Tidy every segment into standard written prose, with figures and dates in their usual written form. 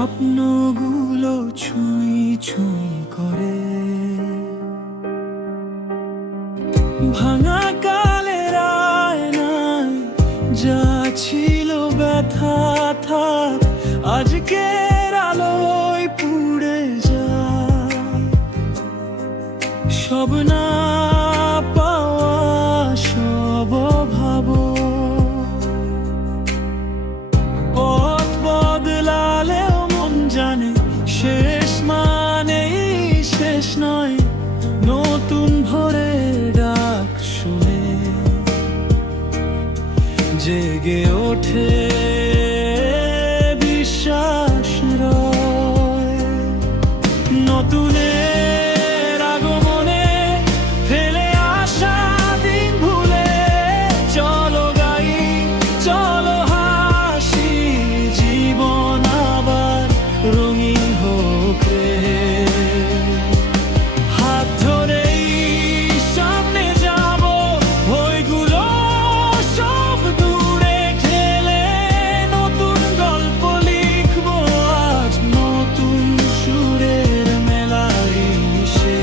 স্বপ্নগুলো ছুঁই ছুঁই করে। ভাঙা কালের আয়নায় যা ছিল ব্যথা থাক আজকের আলোয় পুড়ে যায়। সব না পাওয়া সব ভাবো, পথ বদলালেও মন জানে শেষ মানেই শেষ নয়। নতুন ভোরে ডাক শুনে জেগে ওঠে বিশ্বাস রয়। নতুনের আগমনে ফেলে আসা দিন ভুলে চলো গাই চলো হাসি, জীবন আবার রঙিন হোক রে। হাত ধরেই সামনে যাব, ভয়গুলো সব দূরে ঠেলে নতুন গল্প লিখবো আজ নতুন সুরের মেলায় মিশে।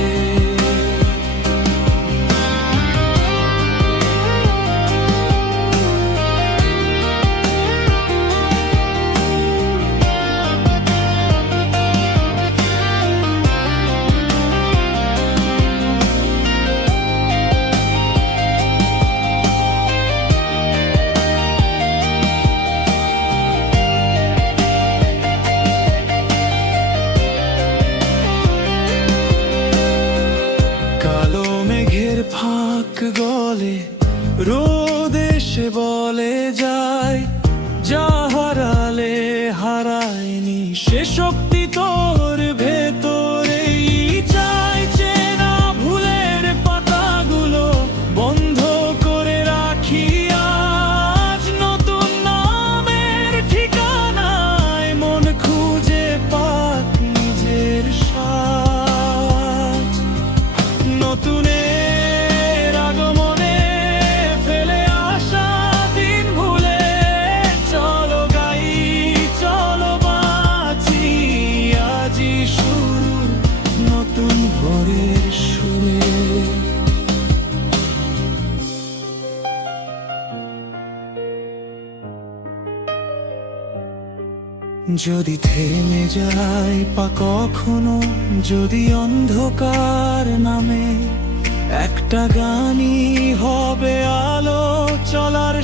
কালো মেঘের ফাঁক গলে রোদ এসে বলে যায়, যা হারালে হারায়নি সে শক্তি তোর ভেতরেই। চাইছে না ভুলের পাতাগুলো বন্ধ করে রাখি আজ নতুন নামের ঠিকানায় মন খুঁজে পাক নিজের সাজ। নতুনের আগমনে ফেলে আসা দিন ভুলে চলো গাই চলো বাঁচি, আজই শুরু নতুন ভোরের সুরে। যদি থেমে যায় পা কখনো, যদি অন্ধকার নামে একটা গানই হবে আলো চলার